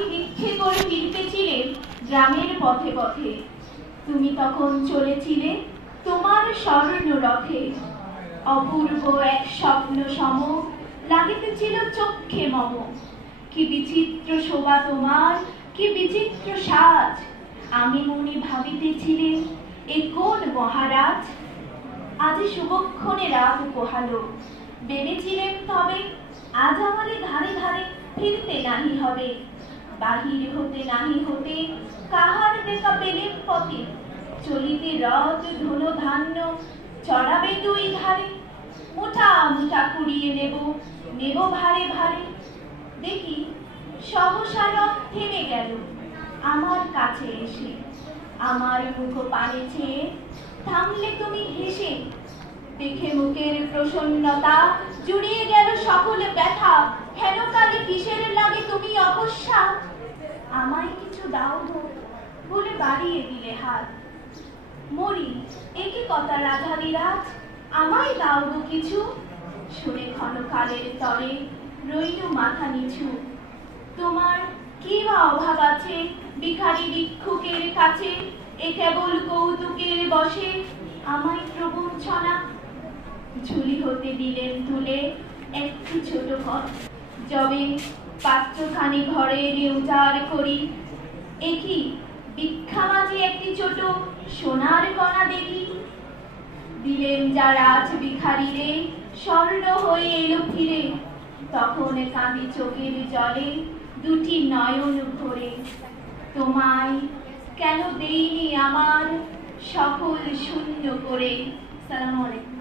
লাঠি দীক্ষে করে ফিরতেছিলে গ্রামের পথে পথে। তুমি তখন চলেছিলে তোমার স্বর্ণ রথে। অপূর্ব এক স্বপ্ন সম লাগিতেছিল চক্ষে মম। কি বিচিত্র শোভা তোমার, কি বিচিত্র সাজ। আমি মনে ভাবিতেছিলে এ কোন মহারাজ। আজি শুভক্ষণে রাত পোহালো, ভেবেছিলেন তবে আজ আমারে ধারে ধারে ফিরতে নাহি হবে। বাহির হতে নাহি হতে কাহার দেখা পেলেন পথে। চলিতে রথ ধন ধান্য চড়াবে দুই ধারে। মুঠা মুঠা কুড়িয়ে নেব, নেব ভারে ভারে। দেখি সহসা রথ থেমে গেল আমার কাছে এসে। আমার মুখ পানে চেয়ে থামলে তুমি হেসে। দেখে মুখের প্রসন্নতা জুড়িয়ে গেল সকল ব্যথা। হেন কালে কিসের লাগে তুমি অকস্মা। আমায় কিছু দাও গো বলে বাড়িয়ে দিলে হাত। মরি একই কথা রাধাদিরাজ, আমায় দাও গো কিছু। শুনে ক্ষণকালের তরে রইল মাথা নিচু। তোমার কি বা অভাব আছে ভিখারি ভিক্ষুকের কাছে। এ কেবল কৌতুকের বসে আমায় প্রবঞ্চনা। ঝুলি হতে দিলেন তুলে একটি ছোট ঘর। যবে পাত্রখানি ঘরে উজাড় করি, একই ভিক্ষা মাঝে একটি ছোট সোনার কণা দেখি। দিলেন যা রাজ ভিখারিরে স্বর্ণ হয়ে এলো ফিরে। তখন কাঁদি চোখের জলে দুটি নয়ন ভরে। তোমায় কেন দেইনি আমার সকল শূন্য করে। সালামু আলাইকুম।